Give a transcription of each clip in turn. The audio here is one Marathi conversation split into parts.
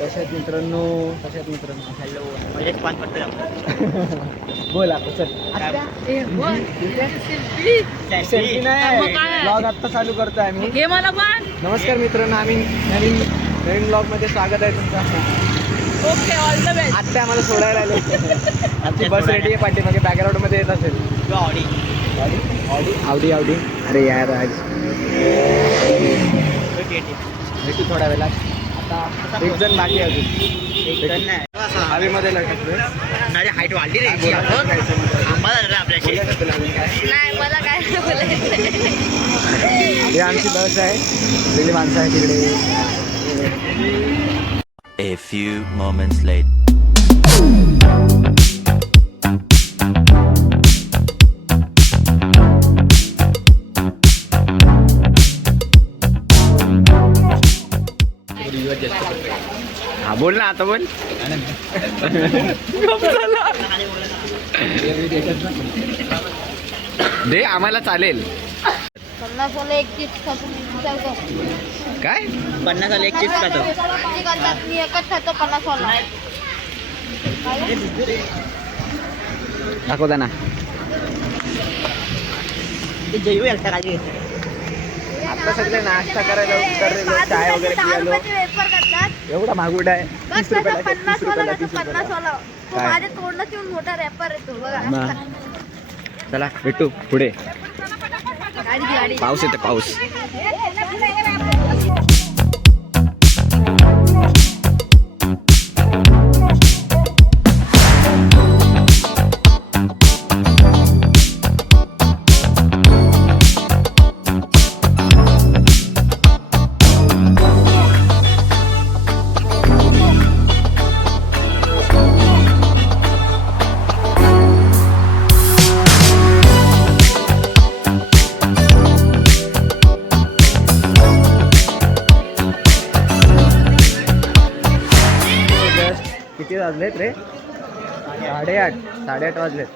कशात मित्रांनो हॅलो म्हणजे पान पडतो बोल आता चल सेल्फी नाही ब्लॉग आत्ता चालू करतोय आम्ही. हे मला पण नमस्कार मित्रांनो, आम्ही नवीन ब्लॉग मध्ये स्वागत आहे तुमचं. Okay all the best. आत्ता आम्हाला सोडायला आले. आमची बस रेडी आहे पाठीमागे बॅकग्राऊंड मध्ये येत असेल. आवडी अरे यार आज भेटू थोड्या वेळात. आता एक जण बाकी आहे अजून. हवेमध्ये लटकतोय. हाईट वाढली रे आपल्याशी. नाही मला काय बोलायचं. हे आमची बस आहे, सगळी माणसं आहे तिकडे. A few moments later. हा बोल ना आता बोल. दे आम्हाला चालेल. 50 वाला एक चीज खातो. काय 50 वाला एक चीज खातो. मी एकच खातो 50 वाला. दाखवता ना. ते जेवू एकटा खाली. आता सगळे नाश्ता करायला उतरलेलो, चाय वगैरे पियालो. एवढा महागूड आहे. 30 रुपयाला 50 वाला 30 50 वाला. तो काय? माझ्या तोंडात येऊन मोठा रॅपर आहे तो बघा. मग चला भेटू पुढे. गाडी पाऊस येते पाऊस. किती वाजलेत रे? 8:30 वाजलेत.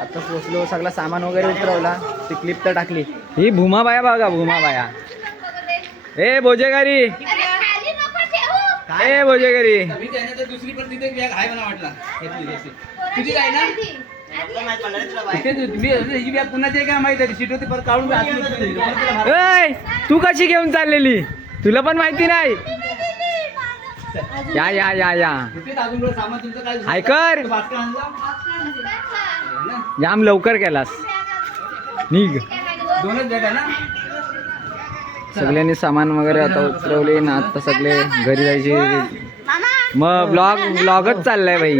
आता पोचलो, सगळा सामान वगैरे उतरवला. ती क्लिप तर टाकली. ही भूमाबाया बघा, भूमाबाया. ए भोजेगारी, ए भोजेगारी. दुसरी पण तिथे बॅग आहे मला वाटला. तुझी काय ना ही बॅग पुन्हा काय माहिती आहे. सीट होती परत काढून ए तू कशी घेऊन चाललेली? तुला पण माहिती नाही. या या या या अजून सामान तुमचं काय ऐकर. बास्केट आणला जाम लवकर केलास. निघ. दोनच बॅग आहे ना. सगळ्यांनी सामान वगैरे आता उतरवले ना. आता सगळे घरी जायचे. मग ब्लॉगच चाललाय बाई.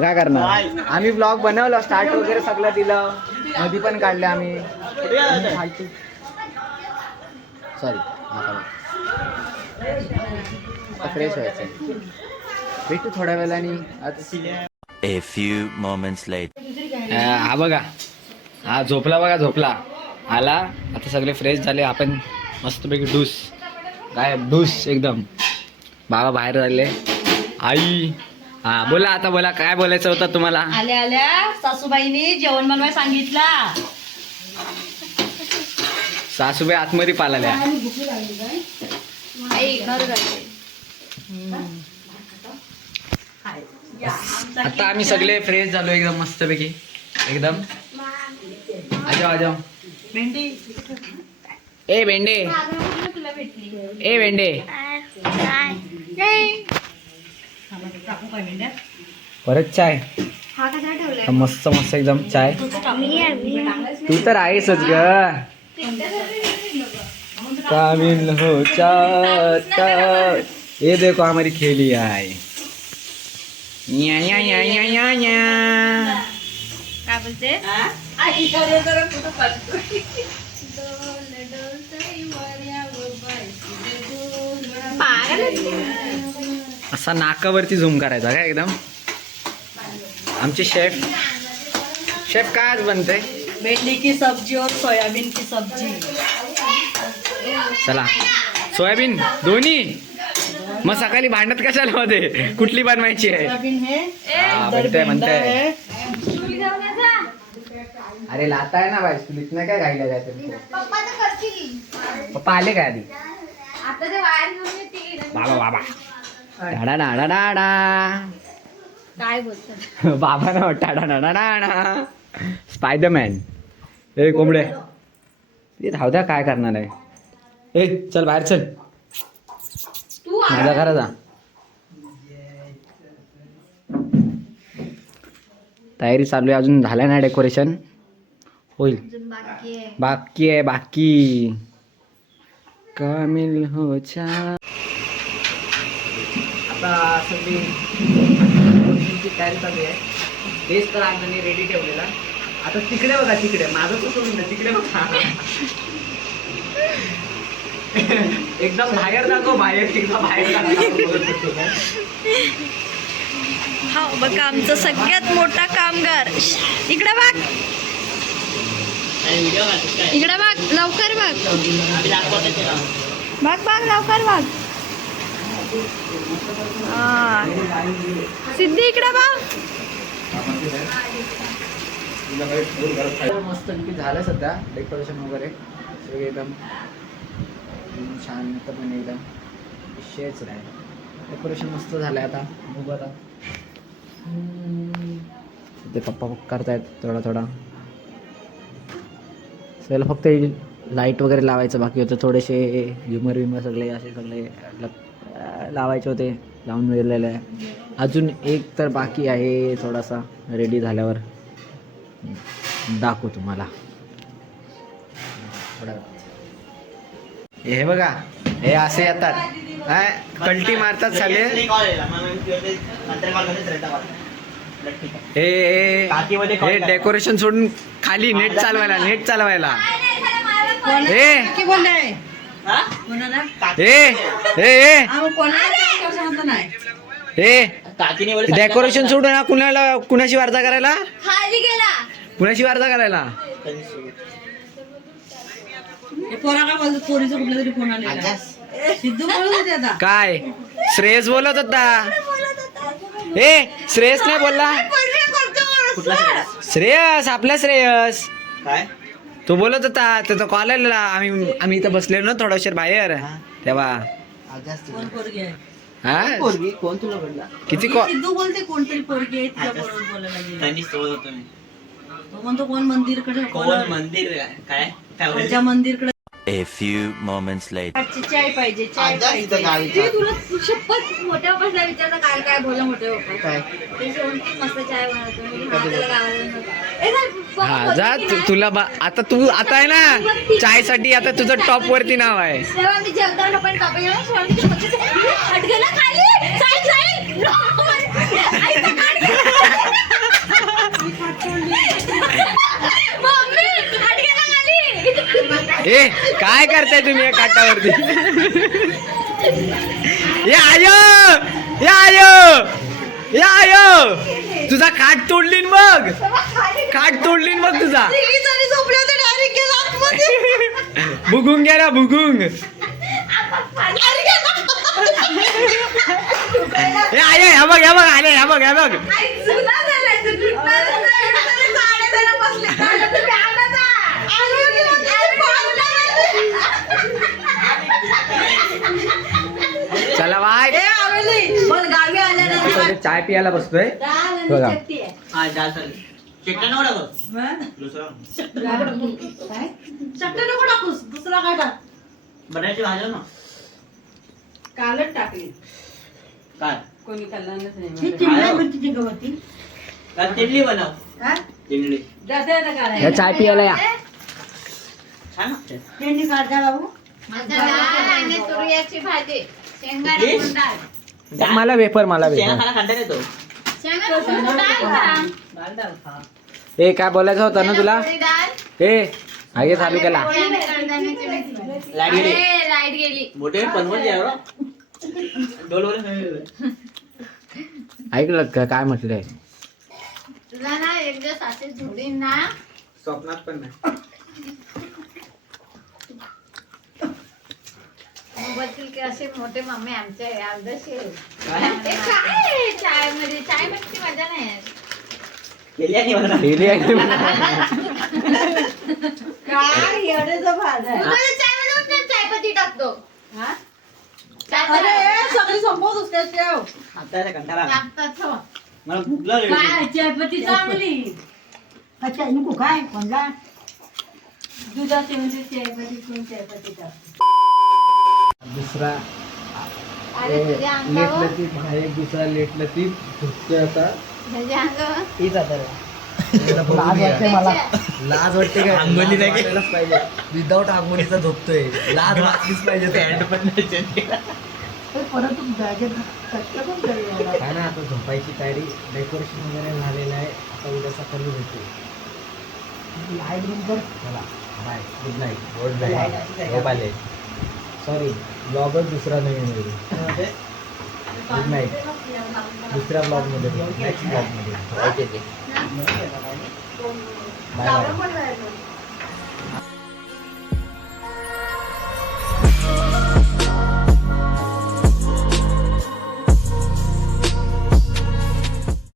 काय करणार? आम्ही ब्लॉग बनवला, स्टार्ट वगैरे सगळं दिलं, मध्ये पण काढले आम्ही. सॉरी फ्रेश व्हायचं. भेटू थोड्या वेळाने. आता A few moments later. हा बघा, हा झोपला बघा, झोपला. आला आता सगळे फ्रेश झाले. आपण मस्तपैकी डूस काय डूस एकदम. बाबा बाहेर झाले. आई हा बोला आता, बोला काय बोलायचं होतं तुम्हाला? आल्या सासूबाईंनी जेवण बनवायला सांगितला. सासूबाई आतमध्ये पालाल्या. आता आम्ही सगळे फ्रेश झालो एकदम मस्तपैकी एकदम. आजाव भेंडी ए भेंडे, ए भेंडे. टाकू काय भेंड्या? परत चाय. मस्त मस्त एकदम चाय. तू तर आहेसच ग. कामिल हो चाहता ये देखो हमारी खेली आहे. या या या या या या. काय बोलते? असा नाकावरती झूम करायचा काय एकदम. आमचे शेफ काय आज बनते? भेंडी की सब्जी और सोयाबीन की सब्जी. चला सोयाबीन दोन्ही. मग सकाळी भांडत कशाला मध्ये? कुठली बनवायची आहे? सोयाबीन है, हा, इधर बनतंय, भेंडा बनतंय. है. अरे लाता आहे ना बाई, तू इथनं काय घायला जायचं? पप्पा तर करतील. पप्पा आले काय आधी? आता ते वायर घेऊन येते बाबा बाबा डाडा डाडा डाडा काय बोलतो बाबा ना डाडा डाडा डाडा स्पायडरमॅन ए कोंबडे ते राहू द्या काय करणार आहे ए चल बाहेर चल तू माझा घरा जा तयारी चालू आहे अजून झालं नाही डेकोरेशन होईल अजून बाकी आहे बाकी आहे बाकी कामिल हो चा आता सगळी तयारी चालू आहे तेच तर आम्ही रेडी ठेवलेला आता तिकडे बघा तिकडे माझं तर सोडून द्या तिकडे बघा एकदम बाहेर दाखव बाहेर एकदम बाहेर दाखव हा बघा आमचं सगळ्यात मोठा कामगार इकडे बघ इकडे बघ लवकर बघ बघ बघ लवकर बघ हा. सिद्धी इकडे बघ मस्त झालं सध्या डेकोरेशन वगैरे सगळे एकदम शांतपणे एकदम विषयच नाही डेकोरेशन मस्त झालंय आता बघू आता ते पप्पा करतायत थोडा थोडा सगळं फक्त लाईट वगैरे लावायचं बाकी होतं थोडेसे झुमर विमर सगळे असे सगळे लावायचे होते लावून वेळलेलं आहे अजून एक तर बाकी आहे थोडासा रेडी झाल्यावर दाखवू तुम्हाला हे बघा हे असे येतात कल्टी मारतात साले हे डेकोरेशन सोडून खाली नेट चालवायला हे की बोलले कोणाला सांगतो नाही हे डेकोरेशन सोडून हा कुणाशी वार्ता करायला खाली गेला कुणाशी वार्ता करायला पोरा काय बोलतो पोरीचं कुठला तरी फोन आलेला सिद्धू बोलत होते आता काय श्रेयस बोलत होता ए श्रेयस नाही बोलला श्रेयस आपला श्रेयस काय तो बोलत होता त्याचा कॉल आलेला आम्ही इथं बसलेलो ना थोडा उशीर बाहेर तेव्हा कोण पोरगी आहे हा पोरगी कोण तुला घडला किती कॉल सिद्धू बोलते कोणतरी पोरगी आहे तिच्या बरोबर बोलायला गेली त्यांनी सोबत होतो मी तो म्हणतो कोण मंदिरकडे कोण मंदिर काय कोणत्या मंदिरकडे A few moments later. चाय पाहिजे चाय पाहिजे ते तुला शपथ मोठ्या पप्पाला विचारता काल काय बोला मोठ्या पप्पा ते शेवटी मस्त चाय बनवतो मी त्याला गावाला नव्हतं. ए चल, हा जा तुला आता तू आता आहे ना चाय साठी आता तुझं टॉप वरती नाव आहे तेव्हा मी जेवताना पण कापा गेला स्वामीच्या पक्षात हट गेला खाली साईड साईड आईचा काढ मम्मी हट गेला खाली ए काय करताय तुम्ही या काटावरती ये आयो तुझा खाट तोडलीन मग तुझा भुगुंग गेला भुगुंग ह्या बघ आले ह्या बघ चला बाय गावी आल्यानंतर चाय पियाला बसतोय बघा हा जा चालेल चेक नवडा बघ दुसरा चटणी नको टाकूस दुसरा काय टाक बनायची भाजी ना कालच टाकली काय कोणी कल्लानच नाही चिमण्या मिरचीची गवती काल तिडली बनव काय तिडली जाते आता काय या चाय पियाला या छान त्यांनी काढता बाबू आणि तुरीची भाजी शेंगाडा Yes. गुंडाळ मला वेफर शेणा खाना खांदा येतो शेंगाडा गुंडाळ खा. डाल डाल खा ए काय बोलायचं होतं ना तुला पोळी डाळ ए आगे चालू केला पोळी आणि कडधान्याची मिक्स. लाईट गेली अरे, लाईट गेली मोठे पनवट द्या डोल वर ऐकलं का काय म्हटलंय तुला ना एक दिवस असे झोडीन ना स्वप्नात पण नाही मोबाईल की असे मोठे मम्मी आमच्या अर्धशे काय? चाय मध्ये चाय मध्ये मजा नाही गेली आणि मला गेली आहे की काय एवढेच भाज आहे चाय मध्ये चायपत्ती टाकतो हा अरे सगळी संपवतोस काय ठेव. आता कंटाळा लागतात हो. मला भूक लागली. काय चहापत्ती चांगली. अच्छा नको काय कोणला दुधाची म्हणजे चहापत्ती कोण चहापत्ती का. दुसरा अरे तुझ्या अंगावर लतीफ हा एक दुसरा लेट लतीफ झोपतोय आता. तुझ्या अंगावर तीच आता लाज वाटते मला. लाज वाटते काय अंघोळी नाही काय? वाटायलाच पाहिजे विदाऊट आंघोळीचा झोपतोय. लाज वाटलीच पाहिजे पॅन्ट पण परत बॅगेत कटलं पण करूया. काय ना आता झोपायची तयारी डेकोरेशन वगैरे झालेलं आहे. आता उद्या सकाळी भेटू. लाईट बंद कर. चला bye good night good night झोप आले. सॉरी ब्लॉगच दुसरा नवीन होईल. Good night. दुसऱ्या ब्लॉगमध्ये नेक्स्ट ब्लॉगमध्ये. Bye bye.